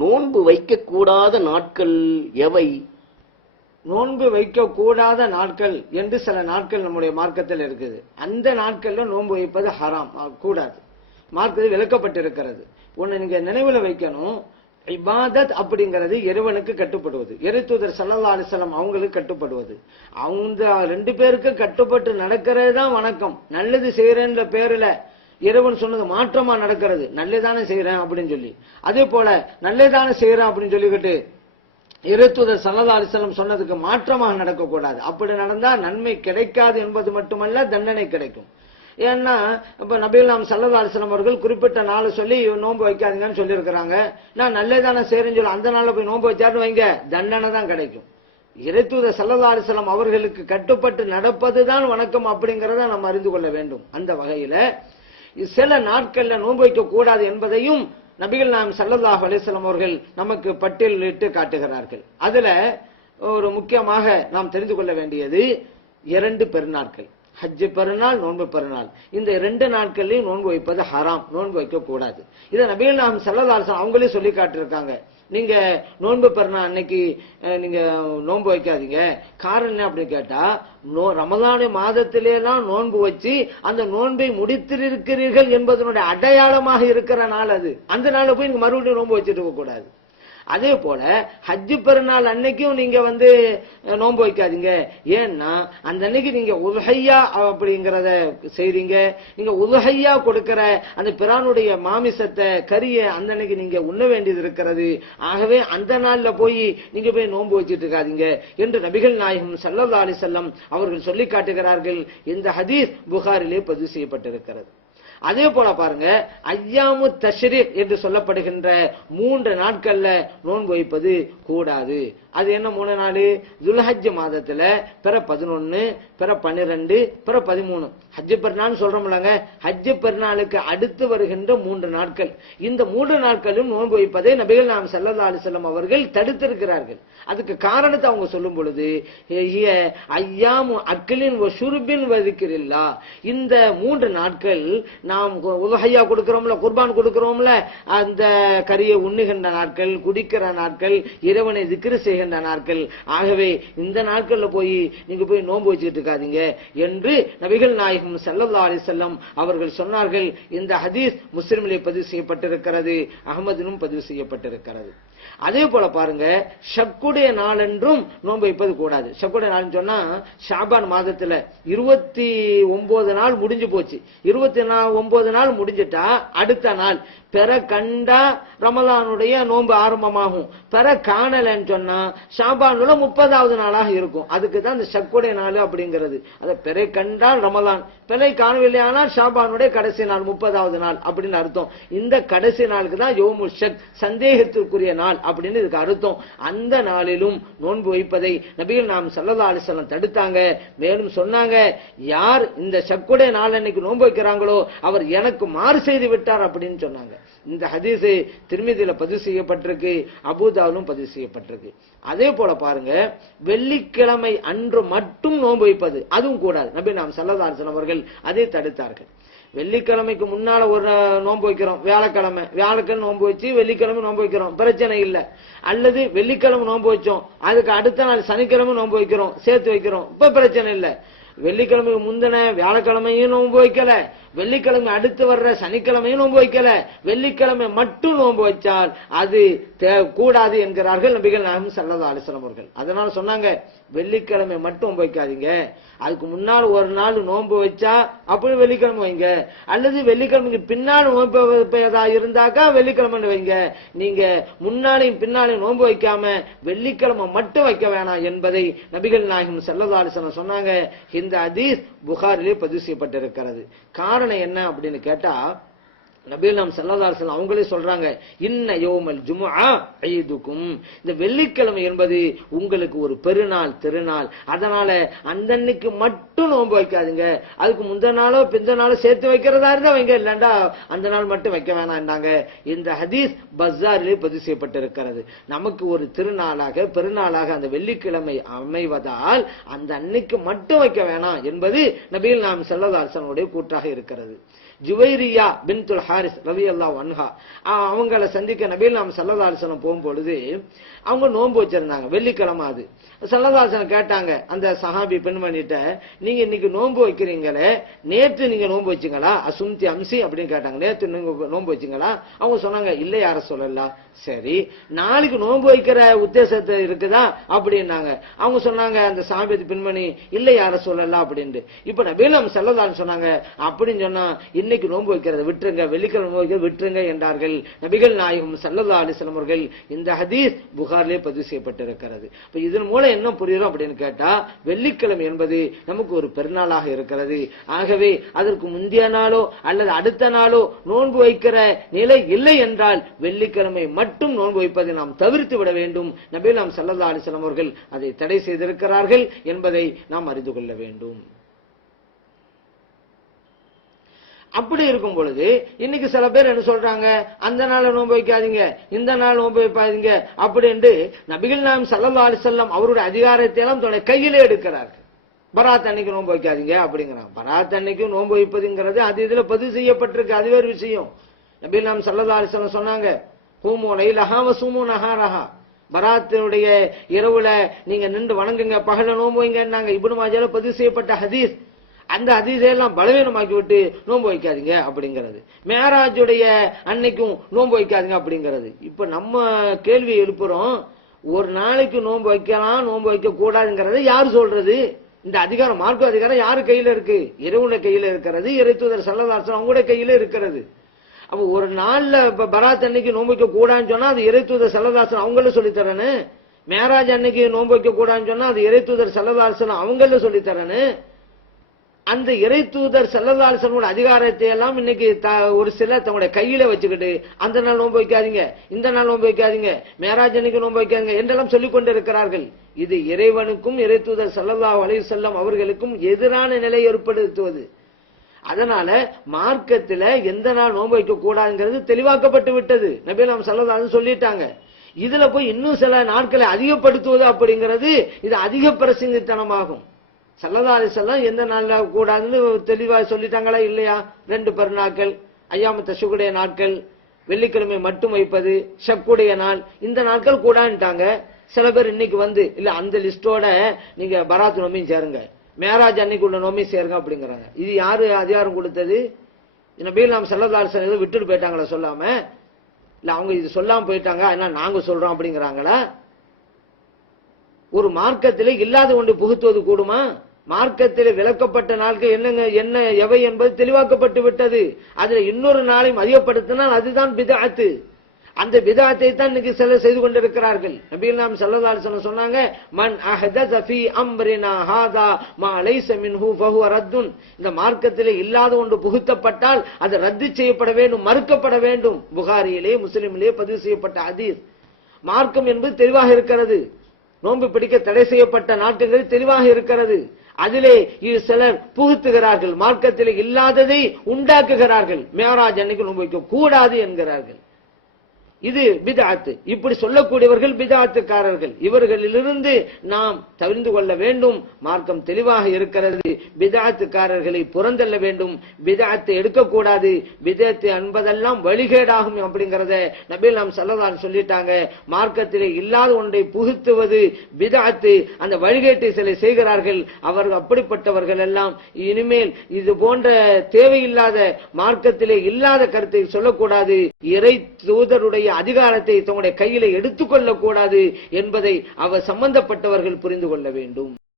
நோன்பு வைக்கக்கூடாத நாட்கள் எவை? நோன்பு வைக்கக்கூடாத நாட்கள் என்று சில நாட்கள் நம்முடைய மார்க்கத்தில் இருக்குது. அந்த நாட்கள்ல நோன்பு வைப்பது ஹராம், கூடாது, மார்க்கத்தில் விளக்கப்பட்டிருக்கிறது. ஒன்னு நீங்க நினைவுல வைக்கணும், இபாதத் அப்படிங்கிறது இறைவனுக்கு கட்டுப்படுவது, இறைத்தூதர் ஸல்லல்லாஹு அலைஹி வஸல்லம் அவங்களுக்கு கட்டுப்படுவது. அவங்க 2 பேருக்கு கட்டுப்பட்டு நடக்கிறது தான் வணக்கம். நல்லது செய்யறேன்ற பேர்ல இறைவன் சொன்னது மாற்றமா நடக்கிறது, நல்லதானே செய்யறேன் அப்படின்னு சொல்லி, அதே போல நல்லதானே செய்யறேன் அப்படின்னு சொல்லிக்கிட்டு இறைத்தூதர் ஸல்லல்லாஹு அலைஹி வஸல்லம் சொன்னதுக்கு மாற்றமாக நடக்கக்கூடாது. அப்படி நடந்தா நன்மை கிடைக்காது என்பது மட்டுமல்ல, தண்டனை கிடைக்கும். ஏன்னா இப்ப நபிகள் நாயகம் ஸல்லல்லாஹு அலைஹி வஸல்லம் அவர்கள் குறிப்பிட்ட நாளை சொல்லி நோன்பு வைக்காதீங்கன்னு சொல்லி இருக்கிறாங்க. நான் நல்லதானே செய்யறேன்னு சொல்லி அந்த நாள்ல போய் நோன்பு வச்சாருன்னு வைங்க, தண்டனை தான் கிடைக்கும். இறைத்தூதர் ஸல்லல்லாஹு அலைஹி வஸல்லம் அவர்களுக்கு கட்டுப்பட்டு நடப்பதுதான் வணக்கம் அப்படிங்கறத நம்ம அறிந்து கொள்ள வேண்டும். அந்த வகையில சில நாட்கள்ல நோன்பு வைக்க கூடாது என்பதையும் நபிகள் நாயகம் ஸல்லல்லாஹு அலைஹி வஸல்லம் அவர்கள் நமக்கு பட்டியலிட்டு காட்டுகிறார்கள். அதுல ஒரு முக்கியமாக நாம் தெரிந்து கொள்ள வேண்டியது 2 பெருநாட்கள், ஹஜ் பெருநாள், நோன்பு பெருநாள். இந்த 2 நாட்கள்லயும் நோன்பு வைப்பது ஹராம், நோன்பு வைக்க கூடாது. இதை நபிகள் நாயகம் ஸல்லல்லாஹு அலைஹி வஸல்லம் அவங்களே சொல்லி காட்டியிருக்காங்க. நீங்க நோன்பு பெருநாள் அன்னைக்கு நீங்க நோன்பு வைக்காதீங்க. காரணம் என்ன அப்படின்னு கேட்டா, ரமலான் மாதத்திலேலாம் நோன்பு வச்சு அந்த நோன்பை முடித்திருக்கிறீர்கள் என்பதனுடைய அடையாளமாக இருக்கிற நாள் அது. அந்த நாள்ல போய் நீங்க மறுபடியும் நோன்பு வச்சுட்டு இருக்க கூடாது. அதே போல ஹஜ் பெருநாள் அன்னைக்கும் நீங்க நோன்பு வைக்காதீங்க. ஏன்னா அந்த அன்னைக்கு நீங்க உதுஹையா அப்படிங்கறத செய்றீங்க. நீங்க உதுஹையா கொடுக்கிற அந்த பிரானுடைய மாமிசத்தை, கறியை அந்த அன்னைக்கு நீங்க உண்ண வேண்டியது இருக்கிறது. ஆகவே அந்த நாள்ல போய் நீங்க போய் நோன்பு வச்சுட்டு இருக்காதீங்க என்று நபிகள் நாயகம் ஸல்லல்லாஹு அலைஹி வஸல்லம் அவர்கள் சொல்லி காட்டுகிறார்கள். இந்த ஹதீஸ் புகாரிலே பதிவு செய்யப்பட்டிருக்கிறது. அதே போல பாருங்க, ஐயாமு தஷ்ரீக் என்று சொல்லப்படுகின்ற 3 நாட்கள்ல நோன்பு வைப்பது கூடாது. அது என்ன 3 நாள்? துல்ஹஜ் மாதத்துல பிற 11, பிற 12, பிற 13. ஹஜ் பெருநாள் சொல்றோம்லங்க, ஹஜ் பெருநாளுக்கு அடுத்து வருகின்ற 3 நாட்கள். இந்த 3 நாட்களும் நோன்பு வைப்பதை நபிகள் நாயகம் ஸல்லல்லாஹு அலைஹி வஸல்லம் அவர்கள் தடுத்திருக்கிறார்கள். அதுக்கு காரணத்தை அவங்க சொல்லும் பொழுது, ஐயாமு அக்லின் வ ஷுர்பின் வ ஸிக்ரில்லாஹ், இந்த 3 நாட்கள் நாம் உதுஹையா கொடுக்கிறோம்ல, குர்பான் கொடுக்கிறோம்ல, அந்த கரியை உண்ணுகின்ற நாட்கள், குடிக்கிற நாட்கள், இறைவனை திக்ர் செய்கின்ற நாட்கள். ஆகவே இந்த நாட்கள்ல போய் நீங்க போய் நோன்பு வச்சுட்டு இருக்காதீங்க என்று நபிகள் நாயகம் ஸல்லல்லாஹு அலைஹி வஸல்லம் அவர்கள் சொன்னார்கள். இந்த ஹதீஸ் முஸ்லிமிலே பதிவு செய்யப்பட்டிருக்கிறது, அஹ்மதிலும் பதிவு செய்யப்பட்டிருக்கிறது. அதே போல பாருங்க, ஷக்குடைய நாள் என்றும் நோன்பு வைப்பது கூடாது. ஷக்குடைய நாள் சொன்னா ஷாபான் மாதத்துல 29 நாள் முடிஞ்சு போச்சு. 29 நாள் முடிஞ்சிட்டா அடுத்த நாள் பெற கண்டா ரமலானுடைய நோன்பு ஆரம்பமாகும். பெற காணலன்னு சொன்னா ஷாபானுல 30வது நாளாக இருக்கும். அதுக்கு தான் இந்த ஷக்குடைய நாள் அப்படிங்கிறது. அதை பெறை கண்டால் ரமலான், பெறை காணவில்லையானால் ஷாபானுடைய கடைசி நாள் 30வது நாள் அப்படின்னு அர்த்தம். இந்த கடைசி நாளுக்கு தான் யௌமுல் ஷக், சந்தேகத்திற்குரிய நாள் அப்படின்னு இதுக்கு அர்த்தம். அந்த நாளிலும் நோன்பு வைப்பதை நபிகள் நாயகம் ஸல்லல்லாஹு அலைஹி வஸல்லம் தடுத்தாங்க. மேலும் சொன்னாங்க, யார் இந்த ஷக்குடைய நாள் அன்னைக்கு நோன்பு வைக்கிறாங்களோ அவர் எனக்கு மாறு செய்து விட்டார் அப்படின்னு சொன்னாங்க. இந்த ஹதீஸ் திர்மிதியில பதிவு செய்யப்பட்டிருக்கு, அபூதாவிலும் பதிவு செய்யப்பட்டிருக்கு. அதே போல பாருங்க, வெள்ளிக்கிழமை அன்று மட்டும் நோன்பு வைப்பது அதுவும் கூடாது. நபி நாம் ஸல்லல்லாஹு அலைஹி வஸல்லம் அவர்கள் அதை தடுத்தார்கள். வெள்ளிக்கிழமைக்கு முன்னால ஒரு நோன்பு வைக்கிறோம், வியாழக்கிழமை நோன்பு வச்சு வெள்ளிக்கிழமை நோன்பு வைக்கிறோம், பிரச்சனை இல்லை. அல்லது வெள்ளிக்கிழமை நோன்பு வச்சோம், அதுக்கு அடுத்த நாள் சனிக்கிழமை நோன்பு வைக்கிறோம், சேர்த்து வைக்கிறோம், இப்ப பிரச்சனை இல்லை. வெள்ளிக்கிழமைக்கு முந்தின வியாழக்கிழமையும் நோன்பு வைக்கல, வெள்ளிக்கிழமை அடுத்து வர்ற சனிக்கிழமையும் நோன்பு வைக்கல, வெள்ளிக்கிழமை மட்டும் நோன்பு வச்சால் அது கூடாது என்கிறார்கள் நபிகள் நாயகம் ஸல்லல்லாஹு அலைஹி வஸல்லம் அவர்கள். அதனால சொன்னாங்க, வெள்ளிக்கிழமை மட்டும் வைக்காதீங்க, அதுக்கு முன்னால் ஒரு நாள் நோன்பு வச்சா அப்படி வெள்ளிக்கிழமை வைங்க, அல்லது வெள்ளிக்கிழமைக்கு பின்னால் நோன்பு வைப்பதா இருந்தாக்கா வெள்ளிக்கிழமை வைங்க. நீங்க முன்னாலையும் பின்னாலையும் நோன்பு வைக்காம வெள்ளிக்கிழமை மட்டும் வைக்க வேணாம் என்பதை நபிகள் நாயகம் ஸல்லல்லாஹு அலைஹி வஸல்லம் சொன்னாங்க. இந்த ஹதீஸ் புகாரிலே பதிவு செய்யப்பட்டிருக்கிறது. காரணம் என்ன அப்படின்னு கேட்டா, நபிகள் நாயகம் ஸல்லல்லாஹு அலைஹி வஸல்லம் அவங்களே சொல்றாங்க, இன்ன யௌமல் ஜும்ஆ ஈதுக்கும், இந்த வெள்ளிக்கிழமை என்பது உங்களுக்கு ஒரு பெருநாள், திருநாள். அதனால அந்த அன்னைக்கு மட்டும் நோன்பு வைக்காதீங்க, அதுக்கு முந்தின நாளோ பிந்த நாளோ சேர்த்து வைக்கிறதா இருந்தா வைங்க, இல்லண்டா அந்த நாள் மட்டும் வைக்க வேணாம்னாங்க. இந்த ஹதீஸ் பஸாரிலே பதிவு செய்யப்பட்டிருக்கிறது. நமக்கு ஒரு திருநாளாக பெருநாளாக அந்த வெள்ளிக்கிழமை அமைவதால் அந்த அன்னைக்கு மட்டும் வைக்க வேணாம் என்பது நபிகள் நாயகம் ஸல்லல்லாஹு அலைஹி வஸல்லம் கூற்றாக இருக்கிறது. ஜுவைரியா பின்துல் ஹாரிஸ் ரலியல்லாஹு அன்ஹா அவங்கள சந்திக்க நபிகள் நாயகம் ஸல்லல்லாஹு அலைஹி வஸல்லம் போகும்பொழுது அவங்க நோன்பு வச்சிருந்தாங்க, வெள்ளிக்கிழமை. அது ஸல்லல்லாஹு அலைஹி வஸல்லம் கேட்டாங்க அந்த சஹாபி பெண்மணிட்ட, நீங்க இன்னைக்கு நோன்பு வைக்கிறீங்களே, நேற்று நீங்க நோன்பு வச்சீங்களா, அசும்தி அம்சி அப்படின்னு கேட்டாங்க. நேற்று நீங்க நோன்பு வச்சீங்களா? அவங்க சொன்னாங்க இல்ல யார சொல்லலாம். சரி, நாளைக்கு நோன்பு வைக்கிற உத்தேசத்தை இருக்குதா அப்படின்னாங்க. அவங்க சொன்னாங்க அந்த சஹாபி பெண்மணி இல்ல யார சொல்லலாம் அப்படின்ட்டு. இப்ப நபிகள் நாயகம் ஸல்லல்லாஹு அலைஹி வஸல்லம் சொன்னாங்க, அப்படின்னு சொன்னா இன்னைக்கு நோன்பு வைக்கிறத விட்டுருங்க, வெள்ளிக்கிழமை நோன்பு வைக்கிறத விட்டுருங்க என்றார்கள் நபிகள் நாயகம் ஸல்லல்லாஹு அலைஹி வஸல்லம் அவர்கள். இந்த ஹதீஸ் புகாரிலே பதிவு செய்யப்பட்டிருக்கிறது. இப்ப இதன் மூலம் என்ன புரியும் அப்படின்னு கேட்டா, வெள்ளிக்கிழமை என்பது நமக்கு ஒரு பெருநாளாக இருக்கிறது. ஆகவே அதற்கு முந்தைய நாளோ அல்லது அடுத்த நாளோ நோன்பு வைக்கிற நிலை இல்லை என்றால் வெள்ளிக்கிழமை மட்டும் நோன்பு வைப்பதை நாம் தவிர்த்து விட வேண்டும். நபிகள் நாயகம் ஸல்லல்லாஹு அலைஹி வஸல்லம் அவர்கள் அதை தடை செய்திருக்கிறார்கள் என்பதை நாம் அறிந்து கொள்ள வேண்டும். அப்படி இருக்கும் பொழுது இன்னைக்கு சில பேர் என்ன சொல்றாங்க, அந்த நாள நோன்பு வைக்காதீங்க, இந்த நாள் நோன்பு வைப்பாதீங்க அப்படின்ட்டு நபிகள் நாயகம் ஸல்லல்லாஹு அலைஹி வஸல்லம் அவருடைய அதிகாரத்தை எல்லாம் தன்னுடைய கையிலே எடுக்கிறார்கள். பராத் அன்னைக்கு நோன்பு வைக்காதீங்க அப்படிங்கிறாங்க. பராத் அன்னைக்கு நோன்பு வைப்பதுங்கிறது அது இதுல பதிவு செய்யப்பட்டிருக்கு, அது வேறு விஷயம். நபிகள் நாயகம் ஸல்லல்லாஹு அலைஹி வஸல்லம் சொன்னாங்க, கூமு லைலஹா வஸூமு நஹாரஹா, பராத்தினுடைய இரவுல நீங்க நின்று வணங்குங்க, பகல நோன்பு வைங்கன்னாங்க. இப்னு மாஜால பதிவு செய்யப்பட்ட ஹதீஸ். அந்த ஹதீஸெல்லாம் பலவீனமாக்கி விட்டு நோன்பு வைக்காதீங்க அப்படிங்கிறது. மேராஜுடைய அன்னைக்கும் நோன்பு வைக்காதீங்க அப்படிங்கிறது. இப்ப நம்ம கேள்வி எழுப்புறோம், ஒரு நாளைக்கு நோன்பு வைக்கலாம் நோன்பு வைக்க கூடாதுங்கிறத யாரு சொல்றது? இந்த அதிகாரம், மார்க்க அதிகாரம் யாரு கையில இருக்கு? இறைவனுடைய கையில இருக்கிறது, இறை தூதர் ஸல்லல்லாஹு அலைஹி வஸல்லம் அவங்களுடைய கையில இருக்கிறது. அப்ப ஒரு நாள்ல பராத் அன்னைக்கு நோன்பு வைக்க கூடாதுன்னு சொன்னா அது இறை தூதர் ஸல்லல்லாஹு அலைஹி வஸல்லம் அவங்கள சொல்லித்தரேன்னு. மேராஜ் அன்னைக்கு நோன்பு வைக்க கூடாதுன்னு சொன்னா அது இறை தூதர் ஸல்லல்லாஹு அலைஹி வஸல்லம் அவங்கள சொல்லித்தரேன்னு. அந்த இறை தூதர் ஸல்லல்லாஹு அலைஹி வஸல்லம் அதிகாரத்தை எல்லாம் இன்னைக்கு ஒரு சிலர் தங்களுடைய கையில வச்சுக்கிட்டு அந்த நாள் நோன்பு வைக்காதீங்க, இந்த நாள் நோன்பு வைக்காதீங்க, மேராஜ் அன்னைக்கு நோன்பு வைக்காதீங்க என்றெல்லாம் சொல்லிக் கொண்டிருக்கிறார்கள். இது இறைவனுக்கும் இறை தூதர் ஸல்லல்லாஹு அலைஹி வஸல்லம் அவர்களுக்கும் எதிரான நிலை ஏற்படுத்துவது. அதனால மார்க்கத்துல எந்த நாள் நோன்பு வைக்க கூடாதுங்கிறது தெளிவாக்கப்பட்டு விட்டது. நபிகள் நாயகம் ஸல்லல்லாஹு அலைஹி வஸல்லம் சொல்லிட்டாங்க. இதுல போய் இன்னும் சில நாட்களை அதிகப்படுத்துவது அப்படிங்கிறது இது அதிக பிரசங்கித்தனமாகும். ஸல்லல்லாஹு அலைஹி வஸல்லம் எந்த நாள்ல கூடாதுன்னு தெளிவா சொல்லிட்டாங்களா இல்லையா? 2 பெருநாட்கள், ஐயாமு தஷ்ரீக்குடைய நாட்கள், வெள்ளிக்கிழமை மட்டும் வைப்பது, ஷக்குடைய நாள், இந்த நாட்கள் கூடாதுட்டாங்க. சில பேர் இன்னைக்கு வந்து இல்ல அந்த லிஸ்டோட நீங்க பராத் நோம்பியும் சேருங்க, மேராஜ் அன்னைக்கு உள்ள நோம்பியும் சேருங்க அப்படிங்கிறாங்க. இது யாரு அதிகாரம் கொடுத்தது? நபிகள் நாயகம் ஸல்லல்லாஹு அலைஹி வஸல்லம் விட்டுட்டு போயிட்டாங்களா சொல்லாம? இல்ல அவங்க இது சொல்லாம போயிட்டாங்க அதனால நாங்க சொல்றோம் அப்படிங்கிறாங்களா? ஒரு மார்க்கத்திலே இல்லாத ஒன்று புகுத்துவது கூடுமா? மார்க்கத்திலே விளக்கப்பட்ட நாட்கள் என்னங்க என்ன எவை என்பது தெளிவாக்கப்பட்டு விட்டது. அதுல இன்னொரு நாளையும் அதிகப்படுத்தினால் அதுதான் பிதஅத். அந்த பிதஅத்தை தான் இன்னைக்கு சிலர் செய்து கொண்டிருக்கிறார்கள். நபிகள் நாயகம் ஸல்லல்லாஹு அலைஹி வஸல்லம் சொன்னாங்க, மன் அஹதஸ ஃபீ அம்ரினா ஹாதா மா லைஸ மின்ஹு ஃபஹுவ ரத்துன். இந்த மார்க்கத்திலே இல்லாத ஒன்று புகுத்தப்பட்டால் அது ரத்து செய்யப்பட வேண்டும், மறுக்கப்பட வேண்டும். புகாரியிலே முஸ்லிமிலே பதிவு செய்யப்பட்ட ஹதீஸ். மார்க்கம் என்பது தெளிவாக இருக்கிறது. நோன்பு பிடிக்க தடை செய்யப்பட்ட நாட்கள் தெளிவாக இருக்கிறது. அதிலே சிலர் புகுத்துகிறார்கள், மார்க்கத்தில் இல்லாததை உண்டாக்குகிறார்கள். மேராஜ் அன்னைக்கு நோன்பு வைக்க கூடாது என்கிறார்கள். இது பிதஅத். இப்படி சொல்லக்கூடியவர்கள் பிதஅத்துக்காரர்கள். இவர்களிலிருந்து நாம் தவிர்த்து கொள்ள வேண்டும். மார்க்கம் தெளிவாக இருக்கிறது. பிதஅத்துக்காரர்களை புறந்தள்ள வேண்டும். பிதஅத்தை எடுக்கக்கூடாது. பிதஅத்து என்பதெல்லாம் வழிகேடாகும் அப்படிங்கறத நபிகள் நாயகம் ஸல்லல்லாஹு அலைஹி சொல்லிட்டாங்க. மார்க்கத்திலே இல்லாத ஒன்றை புகுத்துவது பிதஅத். அந்த வழிகேட்டை சிலை செய்கிறார்கள். அவர்கள் அப்படிப்பட்டவர்கள் எல்லாம் இனிமேல் இது போன்ற தேவையில்லாத மார்க்கத்திலே இல்லாத கருத்தை சொல்லக்கூடாது. இறை தூதருடைய அதிகாரத்தை தங்களுடைய கையில எடுத்துக்கொள்ளக்கூடாது என்பதை அவர் சம்பந்தப்பட்டவர்கள் புரிந்து கொள்ள வேண்டும்.